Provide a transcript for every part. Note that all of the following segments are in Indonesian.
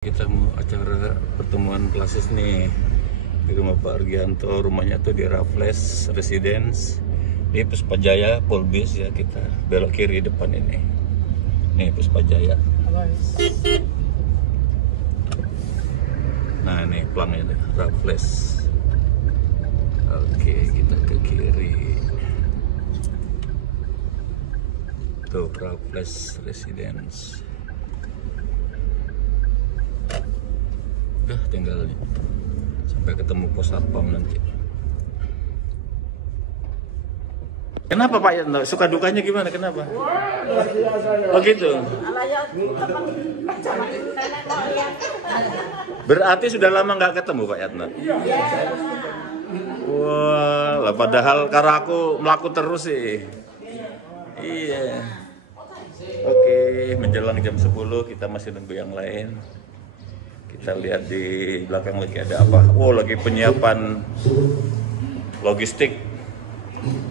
Kita mau acara pertemuan klasis nih di rumah Pak Argianto. Rumahnya tuh di Raffles Residence di Puspajaya Polbis ya. Kita belok kiri depan ini. Nih Puspajaya. Nah nih pelangnya Raffles. Oke, kita ke kiri. Tuh Raffles Residence. Udah tinggal sampai ketemu pos satpam nanti. Kenapa Pak Yanto? Suka dukanya gimana? Kenapa? Oh gitu. Berarti sudah lama nggak ketemu Pak Yanto? Wah, lah padahal karena aku melaku terus sih. Iya. Oke, menjelang jam 10 kita masih nunggu yang lain. Kita lihat di belakang lagi ada apa. Oh, lagi penyiapan logistik.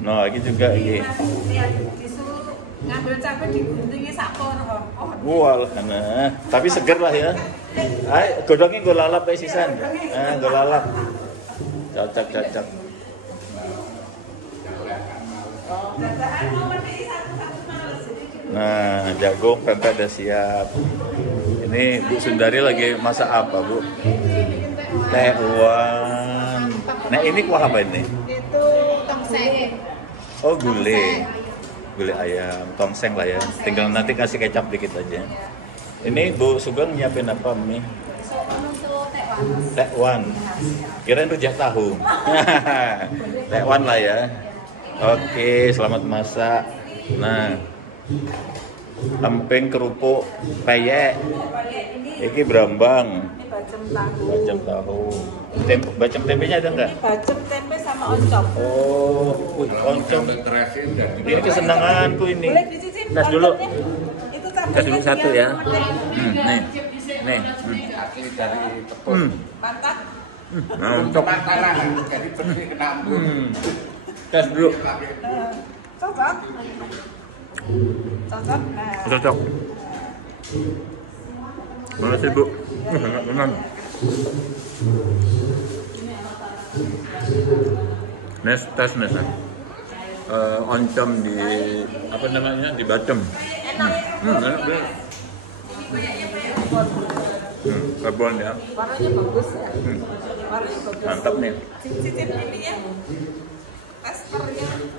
Nah, ini juga ini. Disuruh ngambil capek diguntingi sakor. Wah, nah, tapi seger lah ya. Ayo, godongnya gue lalap ya sisan. Nah, gue lalap. Cocok. Nah, jagung pempek udah siap. Ini Bu Sundari lagi masak apa, Bu? Tekwan. Nah, ini kuah apa ini? Itu tongseng. Oh, gulai. Gulai ayam, tongseng lah ya. Tinggal nanti kasih kecap dikit aja. Ini Bu Sugeng nyiapin apa mie? Tekwan. Kirain rujak tahu. Tekwan lah ya. Oke, selamat masak. Nah, emping kerupuk peyek. Iki brambang. Ini bacem tahu. Bacem tahu. Bacem tempenya ada nggak? Ini bacem tempe sama oncom. Oh, wih, oncom. Ini kesenanganku ini. Boleh dicicip Tes dulu. oncomnya? Itu Tes dulu satu ya. Nih. Nih. Mantap. Mantap. Tes dulu. Cocok. Cocok. Nah. Cocok. Makasih Bu. Enak benar. Tes. Oncom di apa namanya di Bacem. Enak banget. Karbon ya. Warnanya bagus ya. Warnanya bagus. Mantap nih. Cicip ini ya. Testernya.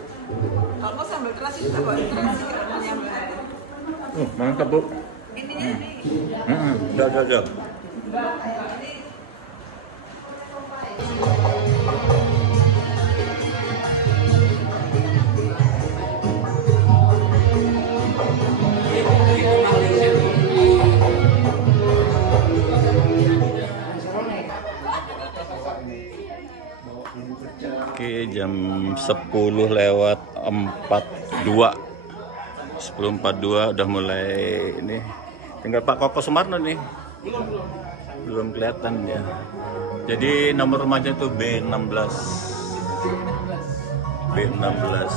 Kalau sambal terasi kita bawa terasi kerapanya Mbak. Mantap Bu. Ininya ini. Udah. Oke, jam 10:42. 10:42 udah mulai ini. Tinggal Pak Koko Sumarno nih. Belum kelihatan ya. Jadi nomor rumahnya tuh B16. B16.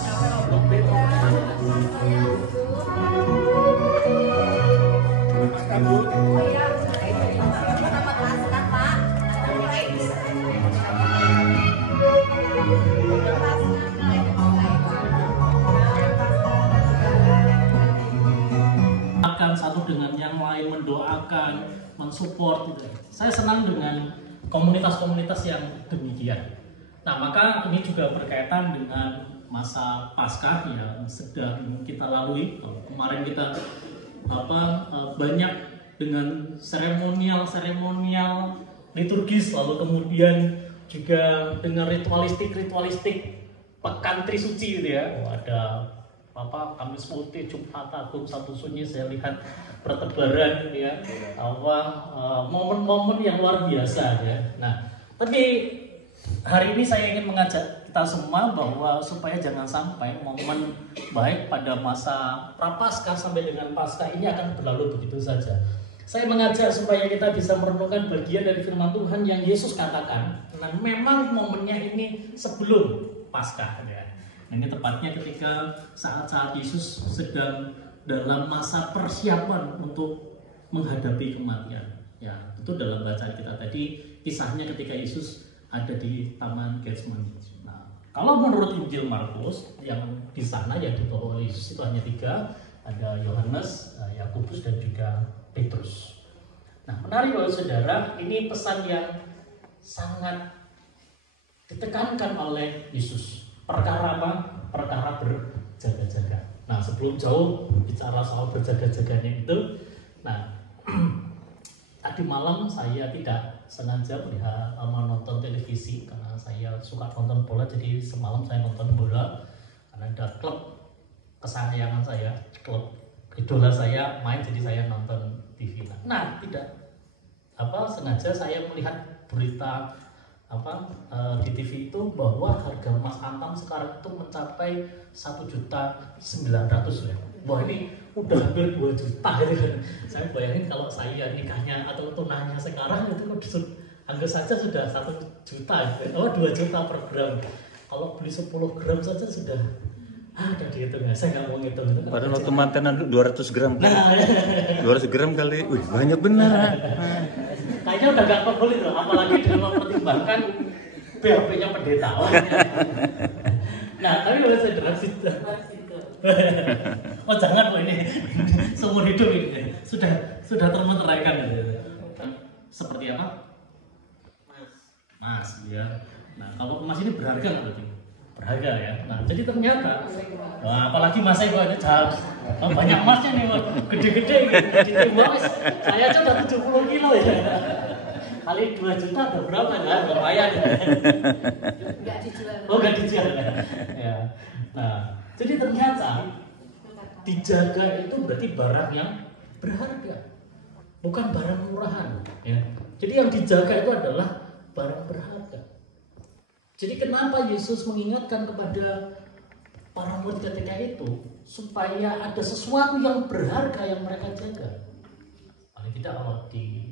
Satu dengan yang lain, mendoakan, mensupport gitu. Saya senang dengan komunitas-komunitas yang demikian. Nah, maka ini juga berkaitan dengan masa Paskah yang sedang kita lalui. Kemarin kita banyak dengan seremonial liturgis, lalu kemudian juga dengan ritualistik pekan Trisuci gitu ya. Ada Kamis Putih, Jumat Agung, Sabtu Sunyi, saya lihat bertebaran ya, momen-momen yang luar biasa ya. Nah, tapi hari ini saya ingin mengajak kita semua bahwa supaya jangan sampai momen baik pada masa Prapaskah sampai dengan Paskah ini akan berlalu begitu saja. Saya mengajak supaya kita bisa merenungkan bagian dari firman Tuhan yang Yesus katakan. Dan memang momennya ini sebelum Paskah ya. Ini tepatnya ketika saat-saat Yesus sedang dalam masa persiapan untuk menghadapi kematian. Ya, itu dalam bacaan kita tadi kisahnya ketika Yesus ada di Taman Getsemani. Nah, kalau menurut Injil Markus yang di sana yang dibawa oleh Yesus itu hanya 3, ada Yohanes, Yakobus dan juga Petrus. Nah, menarik Bapak Saudara, ini pesan yang sangat ditekankan oleh Yesus. Perkara apa? Perkara berjaga-jaga. Nah, sebelum jauh bicara soal berjaga-jaganya itu, nah tadi malam saya tidak sengaja melihat menonton televisi karena saya suka nonton bola, jadi semalam saya nonton bola karena ada klub kesayangan saya, klub idola saya main, jadi saya nonton TV. Nah, tidak sengaja saya melihat berita di TV itu bahwa harga emas antam sekarang itu mencapai 1.900.000 ya. Wah, ini udah hampir 2 juta gitu kan. Saya bayangin kalau saya nikahnya atau tunangannya sekarang itu harga saja sudah 1 juta gitu. 2 juta per gram. Kalau beli 10 gram saja sudah ada dihitungnya. Saya nggak mau ngitung itu. Padahal waktu mantenan 200 gram. Nah, 200 gram kali, wih banyak benar. Kayaknya udah gak perlu itu, apalagi dengan mempertimbangkan BAP-nya pendeta. Nah, tapi kalau saya derasi. Oh jangan kok ini seumur hidup ini sudah termeteraikan gitu. Seperti apa? Mas ya. Nah, kalau emas ini berharga nggak berarti? Berharga ya. Nah, jadi ternyata, wah, apalagi Mas Eko ini banyak emasnya nih, gede-gede gitu. Ditimbang, saya aja udah 70 kilo ya. Kali 2 juta ada berapa ya? Lumayan ya. Nggak dijual. Oh, nggak dijual ya. Nah, jadi ternyata dijaga itu berarti barang yang berharga, bukan barang murahan ya. Jadi yang dijaga itu adalah barang berharga. Jadi kenapa Yesus mengingatkan kepada para murid ketika itu supaya ada sesuatu yang berharga yang mereka jaga. Paling tidak kalau di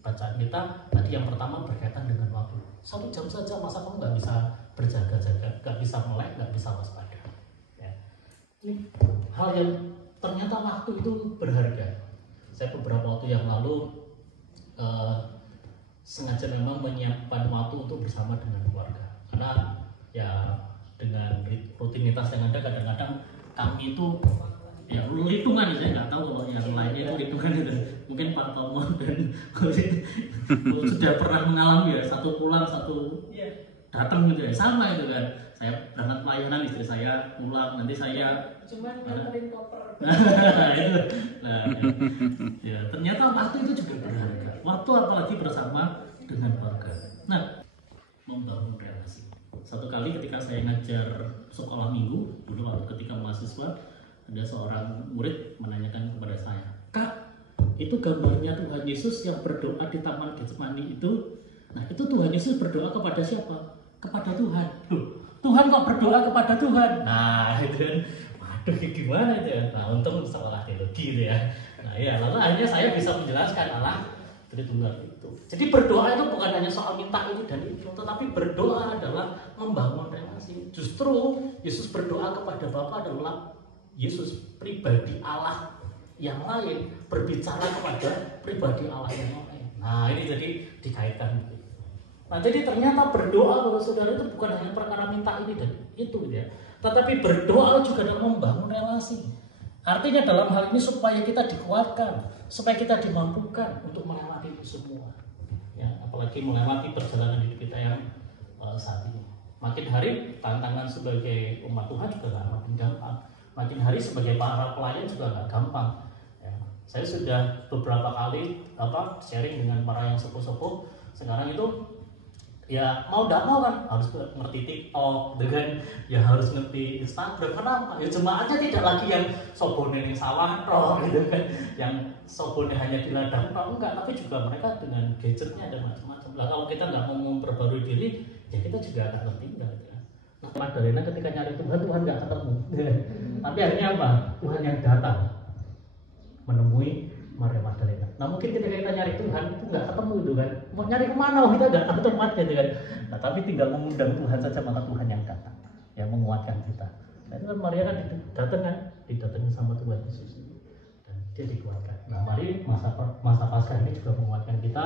bacaan kita tadi yang pertama berkaitan dengan waktu. 1 jam saja masa kamu nggak bisa berjaga-jaga, nggak bisa melek, nggak bisa waspada. Ya. Ini hal yang ternyata waktu itu berharga. Saya beberapa waktu yang lalu sengaja memang menyiapkan waktu untuk bersama dengan keluarga. Karena ya dengan rutinitas yang ada kadang-kadang kami itu ya hitungan, saya nggak tahu kalau yang lainnya itu hitungan itu. Mungkin Pak Tomo dan sudah pernah mengalami ya, satu pulang satu datang gitu ya, sama itu kan. Saya berangkat pelayanan, istri saya pulang, nanti saya Cuman nganterin koper. itu. Nah, ya ternyata waktu itu juga berharga. Waktu apalagi bersama dengan keluarga. Nah, membangun relasi. Satu kali ketika saya ngajar sekolah minggu, dulu waktu ketika mahasiswa, ada seorang murid menanyakan kepada saya, "Kak, itu gambarnya Tuhan Yesus yang berdoa di Taman Getsemani itu, nah itu Tuhan Yesus berdoa kepada siapa? Kepada Tuhan. Loh, Tuhan kok berdoa kepada Tuhan?" Nah, itu kan, waduh gimana itu ya? Nah, untung sekolah teologi gitu ya. Nah ya, lalu akhirnya saya bisa menjelaskan Allah Tritunggal itu. Jadi berdoa itu bukan hanya soal minta ini dan itu, tetapi berdoa adalah membangun relasi. Justru Yesus berdoa kepada Bapa adalah Yesus pribadi Allah yang lain berbicara kepada pribadi Allah yang lain. Nah, ini jadi dikaitkan. Nah, jadi ternyata berdoa Bapak Saudara itu bukan hanya perkara minta ini dan itu ya, tetapi berdoa juga dalam membangun relasi. Artinya dalam hal ini supaya kita dikuatkan, supaya kita dimampukan untuk melewati itu semua. Ya, apalagi melewati perjalanan hidup kita yang saat ini. Makin hari tantangan sebagai umat Tuhan juga nggak makin gampang. Makin hari sebagai para pelayan juga nggak gampang. Ya, saya sudah beberapa kali sharing dengan para yang sepuh-sepuh. Sekarang itu ya mau tidak mau kan harus ngerti TikTok, dengan ya harus ngerti Instagram. Kenapa? Ya jemaatnya tidak lagi yang sobone yang sawah gitu kan, yang sobone hanya di ladang enggak, tapi juga mereka dengan gadgetnya ada macam-macam. Lah kalau kita nggak mau memperbarui diri, ya kita juga akan tertinggal. Ya. Nah, Magdalena ketika nyari Tuhan nggak ketemu. Tapi akhirnya apa? Tuhan yang datang menemui Maria Magdalena. Nah mungkin ketika kita nyari Tuhan itu nggak ketemu itu kan, mau nyari kemana kita nggak tahu tempatnya gitu kan. Nah tapi tinggal mengundang Tuhan saja, maka Tuhan yang datang, yang menguatkan kita. Nah itu kan Maria kan datang kan, didatangi sama Tuhan Yesus dan jadi kuatkan. Nah, mari masa Paskah ini juga menguatkan kita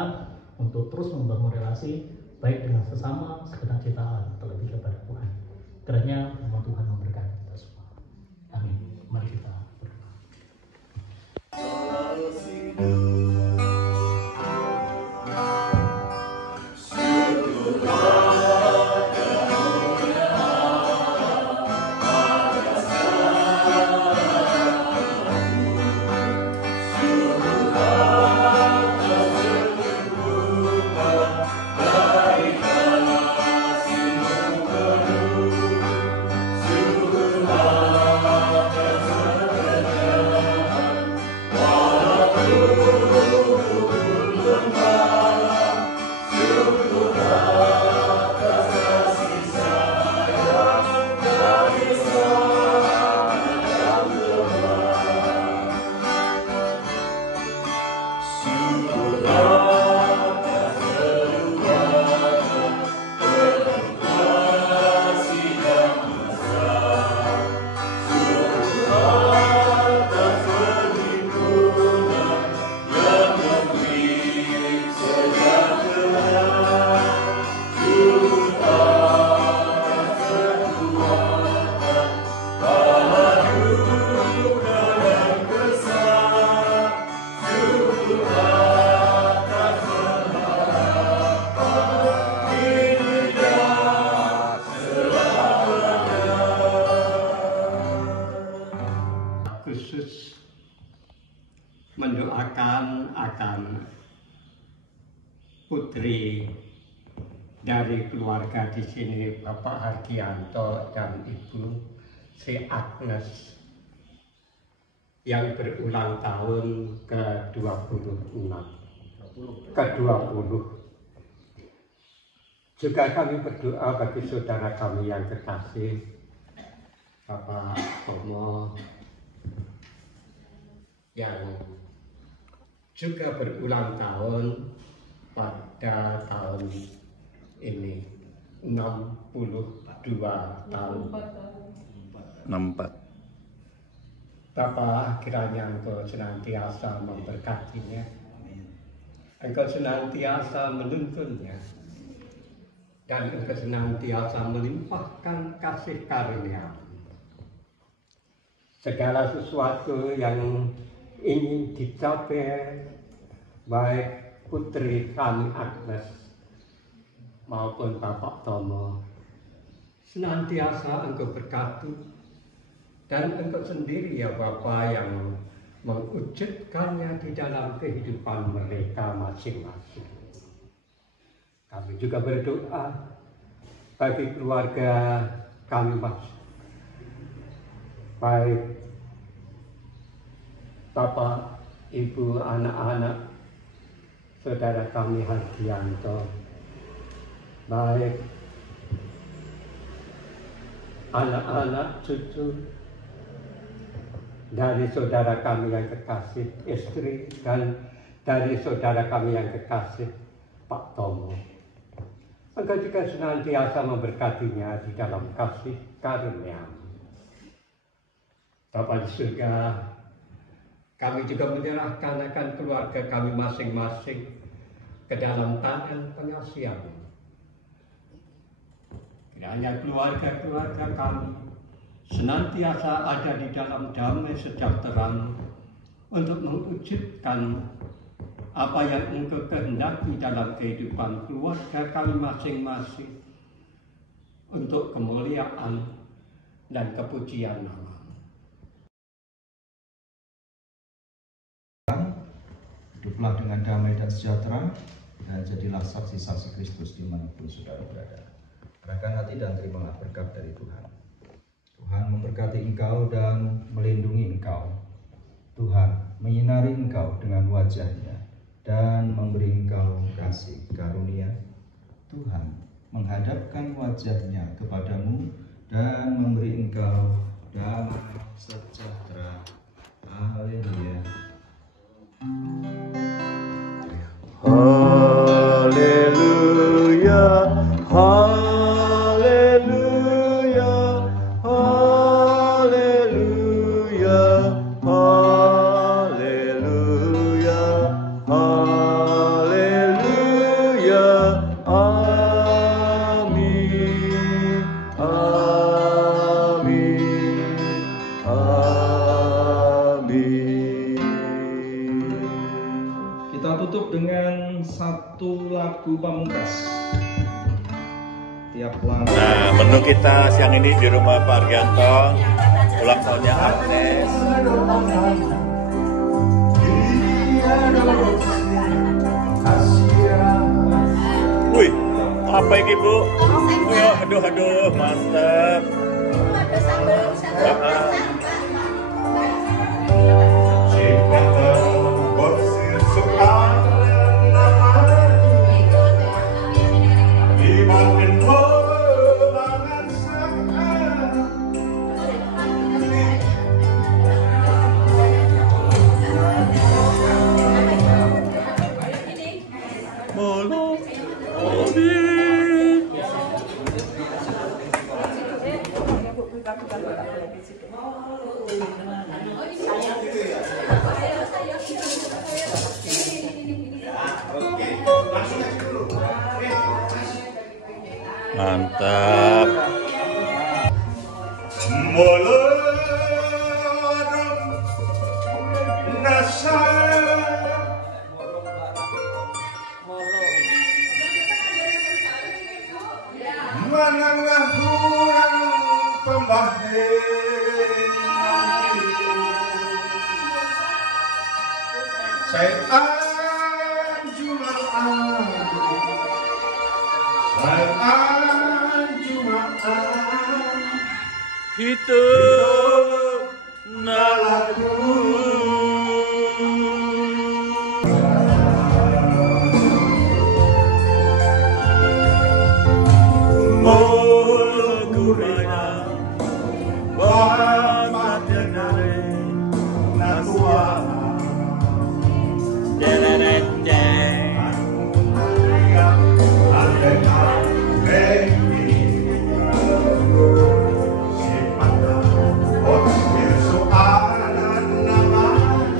untuk terus membangun relasi baik dengan sesama, segenap ciptaan, terlebih kepada Tuhan. Kiranya firman Tuhan memberkati kita semua. Amin. Mari kita berdoa. Khusus mendoakan akan putri dari keluarga di sini, Bapak Hardianto dan Ibu Sri Agnes yang berulang tahun ke-26, ke-20. Juga kami berdoa bagi saudara kami yang kekasih, Bapak Tomo, yang juga berulang tahun pada tahun ini 62 tahun. 64. Bapak, kiranya Engkau senantiasa memberkatinya, Engkau senantiasa menuntunnya, dan Engkau senantiasa melimpahkan kasih karunia. Segala sesuatu yang ingin dicapai baik putri kami Agnes maupun Bapak Tomo, senantiasa Engkau berkati, dan Engkau sendiri ya Bapa yang mewujudkannya di dalam kehidupan mereka masing-masing. Kami juga berdoa bagi keluarga kami baik Bapak, Ibu, anak-anak, saudara kami Hardianto, baik anak-anak, cucu dari saudara kami yang kekasih, istri, dan dari saudara kami yang kekasih, Pak Tomo. Engkau juga senantiasa memberkatinya di dalam kasih karunia-Mu. Bapa di surga, kami juga menyerahkan akan keluarga kami masing-masing ke dalam tangan pengasihan-Mu. Kiranya keluarga-keluarga kami senantiasa ada di dalam damai sejahtera untuk mewujudkan apa yang Engkau kehendaki dalam kehidupan keluarga kami masing-masing untuk kemuliaan dan kepujian nama. Hiduplah dengan damai dan sejahtera, dan jadilah saksi-saksi Kristus dimanapun saudara berada. Kerahkan hati dan terimalah berkat dari Tuhan. Tuhan memberkati engkau dan melindungi engkau. Tuhan menyinari engkau dengan wajah-Nya dan memberi engkau kasih karunia. Tuhan menghadapkan wajah-Nya kepadamu dan memberi engkau damai sejahtera. Haleluya. Haleluya, haleluya, haleluya, haleluya. satu lagu pamungkas. Tiap lagu. Nah, menu kita siang ini di rumah Pak Argianto, ulang tahunnya Agnes. Wih, apa ini Bu? Wih, aduh, mantap. Mantap. Itu nalaku Mulguraya Bahamatyanare Naswa Jelerete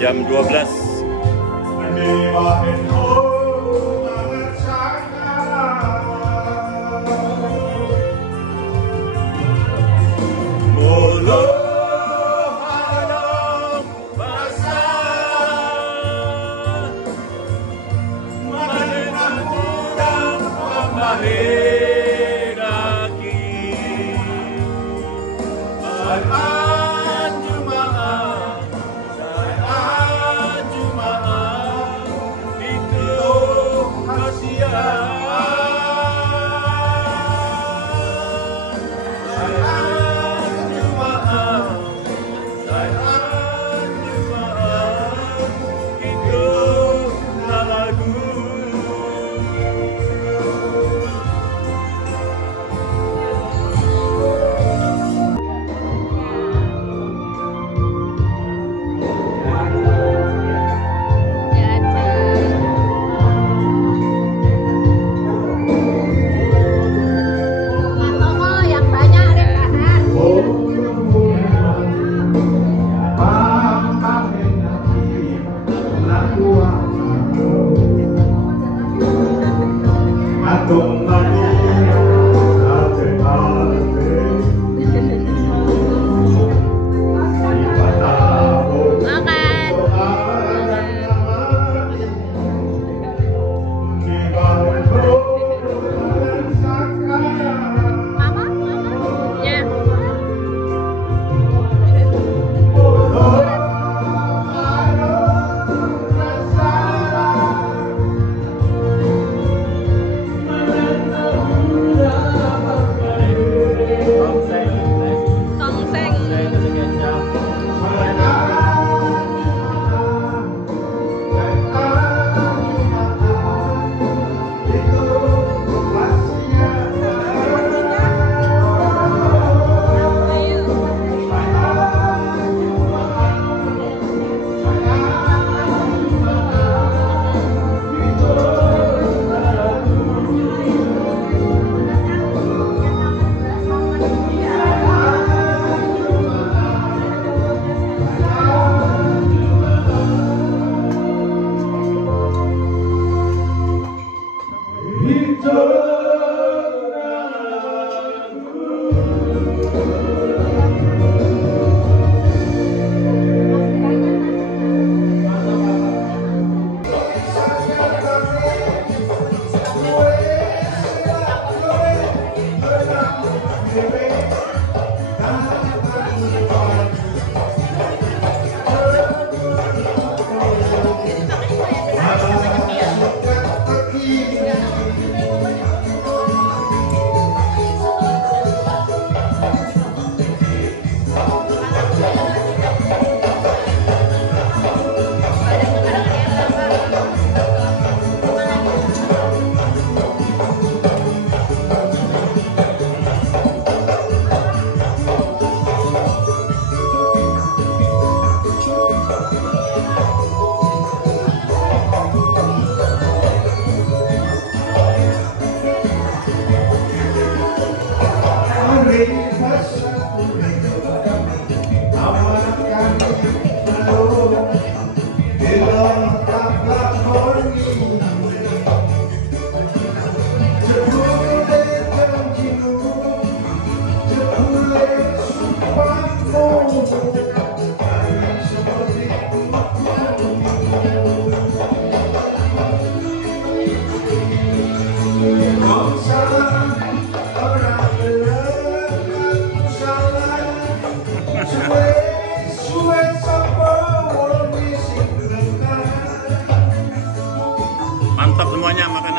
jam 12.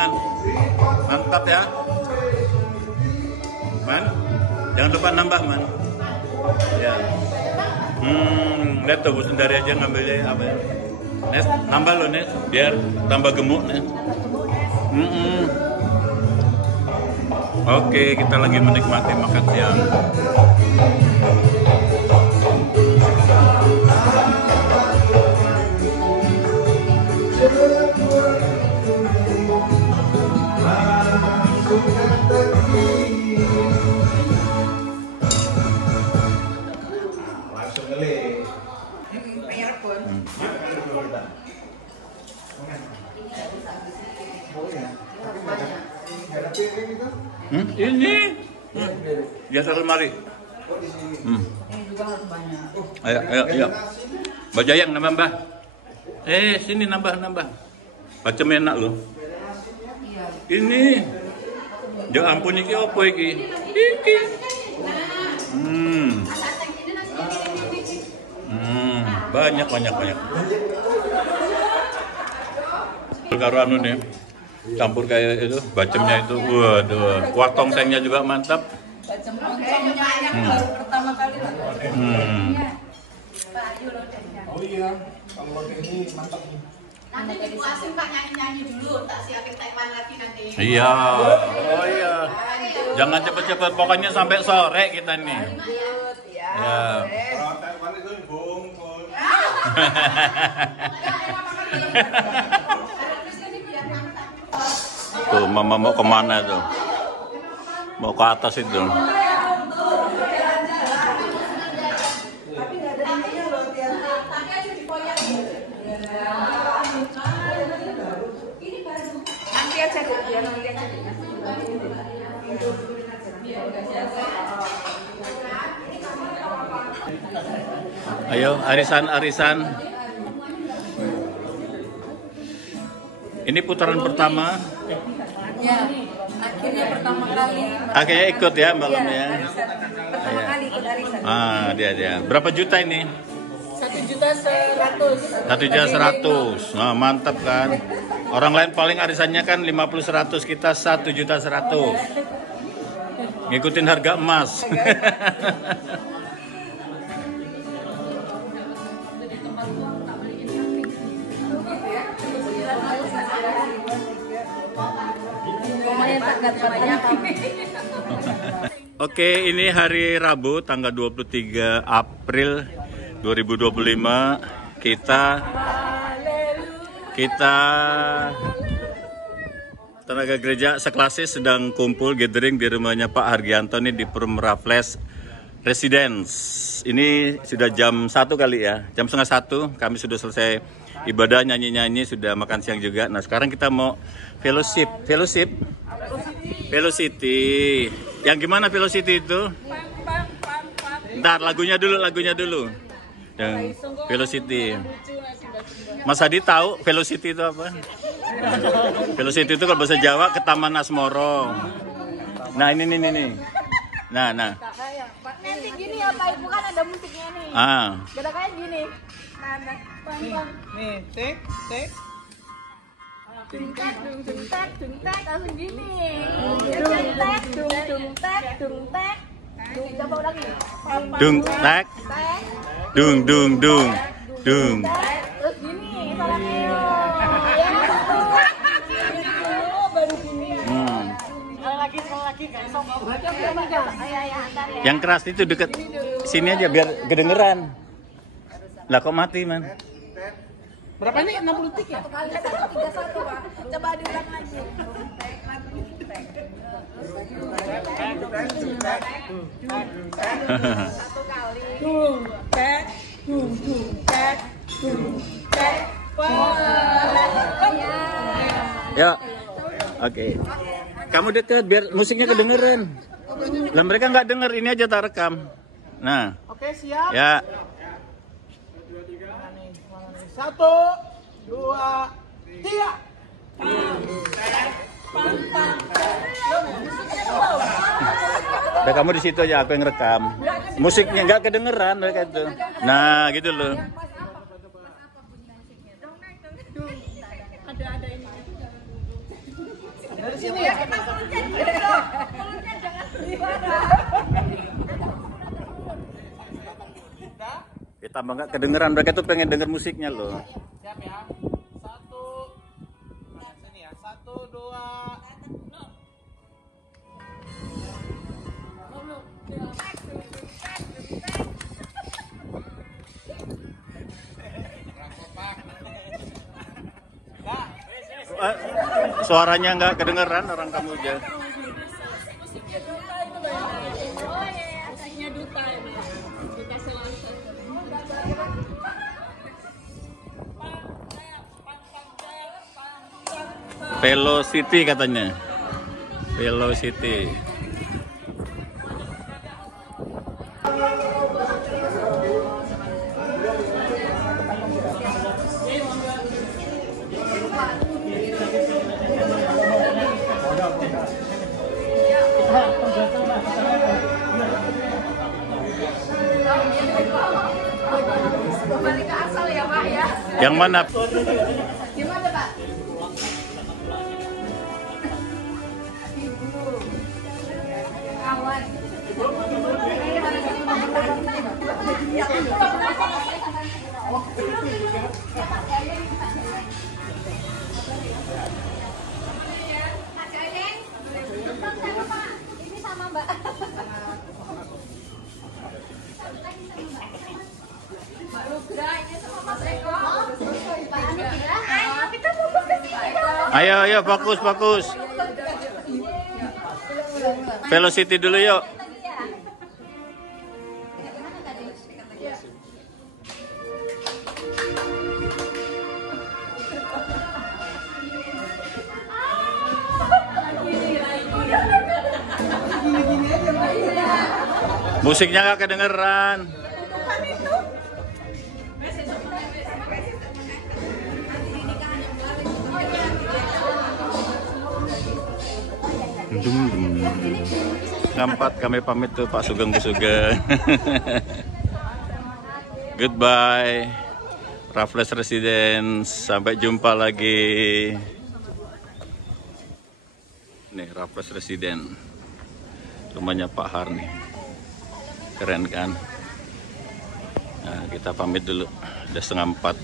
Man. Mantap ya. Man, jangan lupa nambah, Man. Ya. Lihat tuh Bu Sundari aja ngambilnya apa ya. Nes, nambah lo Nes, biar tambah gemuk Nes. Oke, kita lagi menikmati makan siang. Langsung ngelih. Bayar pun. Ini. Di atas lemari. Ini juga harus banyak. Ayo. Bajayang nambah. Sini nambah. Macam enak loh. Ini. Ya ampun iki opo iki? Iki. Banyak. Karo anu nih. Campur kayak itu, bacemnya itu. Waduh, kuah tongsengnya juga mantap. Bacem tongsengnya baru pertama kali. Oh iya, kalau ini mantap nih. Nanti dipuasin Pak nyanyi-nyanyi dulu, tak siapin Taiwan lagi nanti. Iya. Oh iya. Jangan cepet-cepet, pokoknya sampai sore kita nih. Ya. Tuh, Mama mau kemana tuh? Mau ke atas itu. Nanti aja deh, biar nanti aja. Ayo, arisan. Ini putaran pertama. Ya, akhirnya pertama kali. Akhirnya ikut ya Mbak Lam ya. Pertama kali ikut arisan. Dia. Berapa juta ini? 1.100.000. 1.100.000. Nah, mantap kan. Orang lain paling arisannya kan 50-100, kita 1.100.000. Ngikutin harga emas. Oke, ini hari Rabu tanggal 23 April 2025. Kita tenaga gereja seklasis sedang kumpul gathering di rumahnya Pak Hargianto nih di Perumrafles Residence. Ini sudah jam 1 kali ya, jam setengah 1 kami sudah selesai ibadah, nyanyi-nyanyi, sudah makan siang juga. Nah sekarang kita mau Velocity. Yang gimana Velocity itu? Ntar lagunya dulu. Yang Velocity. Mas Hadi tahu Velocity itu apa? Velocity itu kalau bahasa Jawa ke Taman Asmoro. Nah ini. Nah. Nanti gini ya Pak, Ibu kan ada musiknya nih. Gak kayak gini. Nih, tek. Dung tek, langsung gini. Dung tek. Coba ulangi. Dung tek. Dung. Terus gini, salah neo. Ya, baru gini. Sekali lagi guys. Yang keras itu deket sini aja biar kedengeran. Lah kok mati man? Berapa nih? 60 detik ya? 131 Pak. Coba diulang lagi. Satu kali. Dung tek. Ya. Oke. Kamu deket biar musiknya kedengeran. Lah mereka nggak denger, ini aja tak rekam. Nah. Oke, siap. Ya. 1, 2, 3. Udah kamu di situ aja, aku yang rekam. Musiknya nggak kedengeran mereka itu. Nah, gitu loh. Ada ini. Dari sini ya kita mulutnya dong. Mulutnya jangan gimana. Kita nggak kedengeran, mereka tuh pengen denger musiknya loh. Siap ya. 1. Nah, sini ya. 1, 2. Suaranya nggak kedengeran orang kamu aja. Musiknya Duta itu loh. Oh iya, musiknya Duta ini. Duta Selasa. Velocity katanya. Velocity. Kembali ke asal ya Pak ya. Yang mana? Gimana Pak? Kawan. Ini sama Mbak. Mbak Nugra ini sama Mas Eko. Pak Anugrah. Ayo kita mau ke sini. Ayo fokus. Velocity dulu yuk. Musiknya nggak kedengeran. Ngampat kami pamit tuh Pak Sugeng Bu Sugeng. Goodbye Raffles Residence, sampai jumpa lagi. Nih Raffles Residence, rumahnya Pak Har nih, keren kan? Nah, kita pamit dulu, udah 3:30.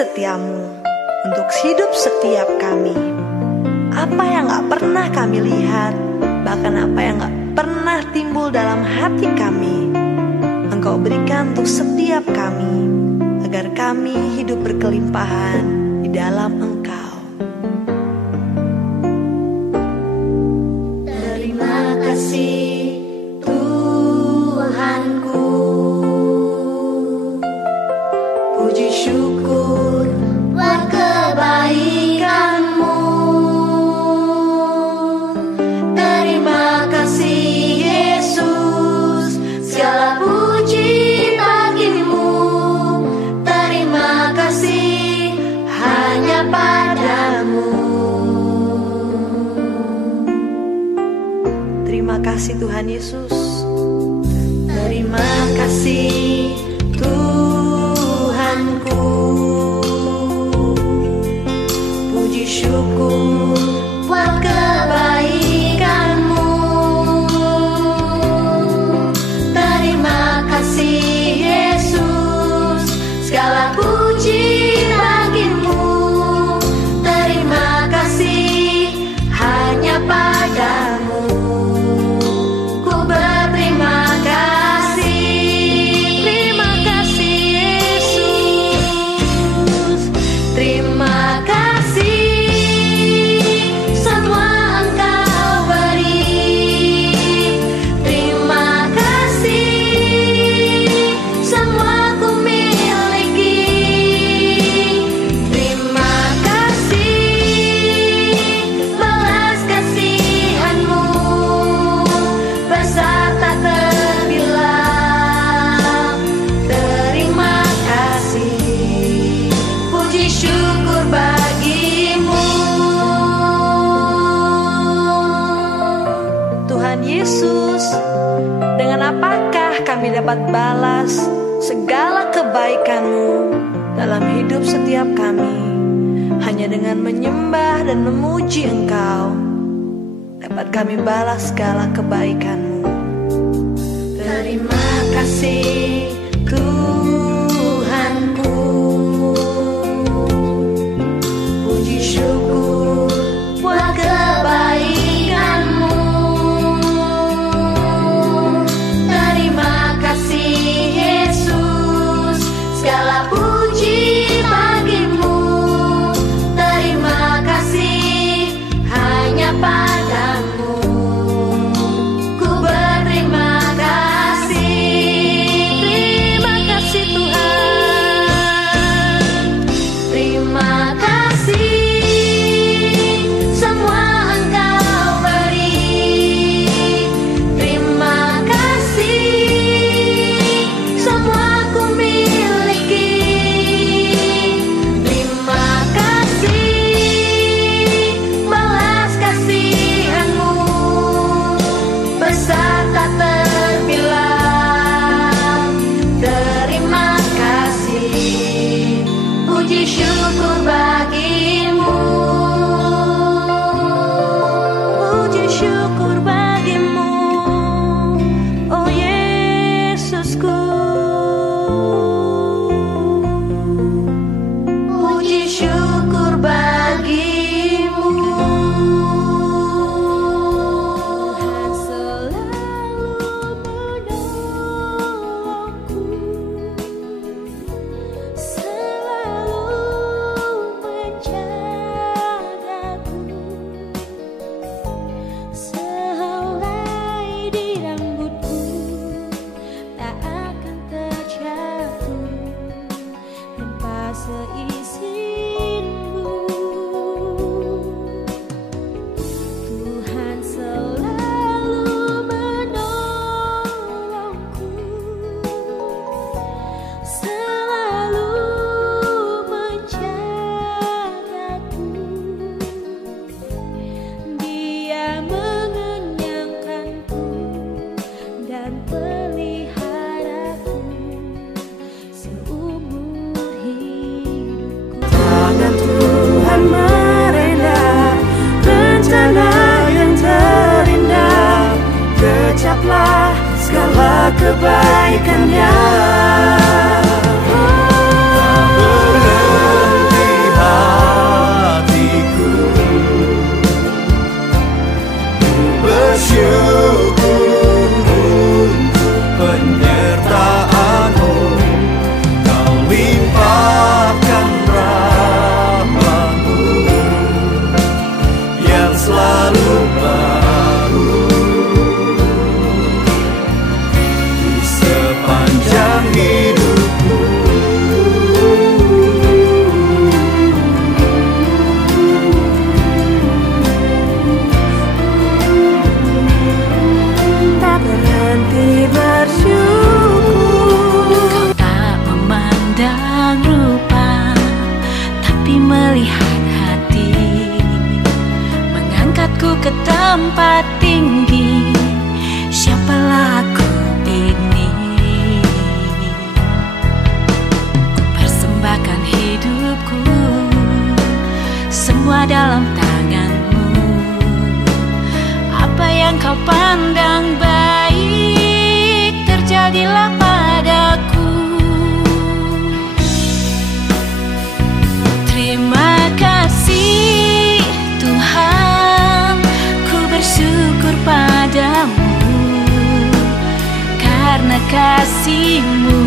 Setiamu untuk hidup setiap kami. Apa yang gak pernah kami lihat, bahkan apa yang gak pernah timbul dalam hati kami, Engkau berikan untuk setiap kami, agar kami hidup berkelimpahan di dalam Engkau. Terima kasih Tuhanku, puji syukur buat kebaikan-Mu. Terima kasih Yesus, segala puji bagi-Mu. Terima kasih hanya padamu. Terima kasih Tuhan Yesus. Terima kasih Tuhanku, puji syukur buat kebaikan-Mu. Terima kasih Yesus, segala puji bagi-Mu. Terima kasih hanya padamu. Ku berterima kasih. Terima kasih Yesus. Terima kasih semua Engkau beri. Terima kasih semua ku miliki. Terima kasih belas kasihan-Mu besar tak terbilang. Terima kasih, puji syukur bagi-Mu. Tuhan Yesus, dengan apakah kami dapat balas segala kebaikan-Mu dalam hidup setiap kami? Hanya dengan menyembah dan memuji Engkau dapat kami balas segala kebaikan-Mu. Terima kasih Tuhanku, puji syukur buat kebaikan-Mu. Terima kasih Yesus, segala puji bagi-Mu. Terima kasih hanya padamu. Ku berterima kasih. Terima kasih Tuhan. Terima kasih semua Engkau beri. Terima kasih semua ku miliki. Terima kasih balas kasihan-Mu besar tak terbilang. Terima kasih, puji syukur bagi-Mu. Puji syukur bagi-Mu, oh Yesusku. Puji syukur bagi-Mu. Tuhan selalu menolongku, selalu menjagaku. Sehelai di rambutku tak akan terjatuh tanpa seizin-Mu. Tuhan selalu menolongku, selalu menjagaku. Dia mengenyangkanku dan peliharaku seumur hidupku. Tangan Tuhan merendah rencana yang terindah, kecaplah segala kebaikan-Nya. Berhenti hatiku, bersyukur kasih-Mu.